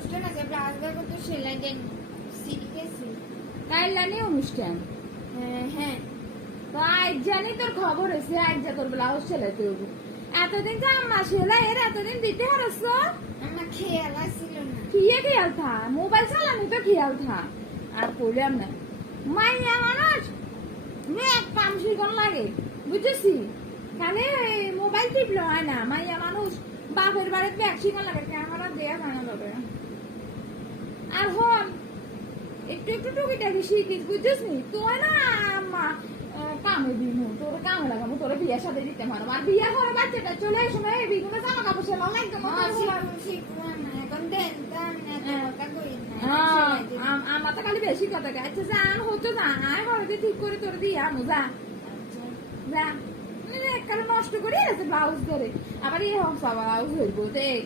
অনুষ্ঠান আছে ব্লাউজ দেখো তো সেলাই দেন শিখেছি। কাইলানি অনুষ্ঠান হ্যাঁ তো আজ জানি তোর খবর হয়েছে আজ যা তোর ব্লাউজ সেলাইতে হবো এতদিন যে আম্মা সেলাই এর এতদিন দিতে হারছ আমার খেয়াল আসছিল না। কিয়ে খেয়াল থা মোবাইল চালানি তো খেয়াল থা আর করলাম না মাইয়া মানুষ এক কাম শিখন লাগে বুঝেছি খালি মোবাইল টিপলে হয় না মাইয়া মানুষ বাপের বাড়িতে এক শিখন লাগে ক্যামেরা দেয়া জানা যাবে আর হন একটু একটু টুকিটাকি শিখিস বুঝছিস নি তুই না আম্মা কামে দিনু তোর কামে লাগাবো তোর বিয়ের সাথে দিতে পারো আর বিয়ে করে বাচ্চাটা চলে এসো না এই বিগুলো জামা কাপড় সেলা লাগতো শিখবো না এখন দেন কথা করি না। আমার তো খালি বেশি কথা গাইছে যা আন হতো না আয় ঘরে ঠিক করে তোর দিয়ে আনো যা যা একবারে নষ্ট করে আছে ব্লাউজ ধরে আবার এই হস ব্লাউজ হইব দেখ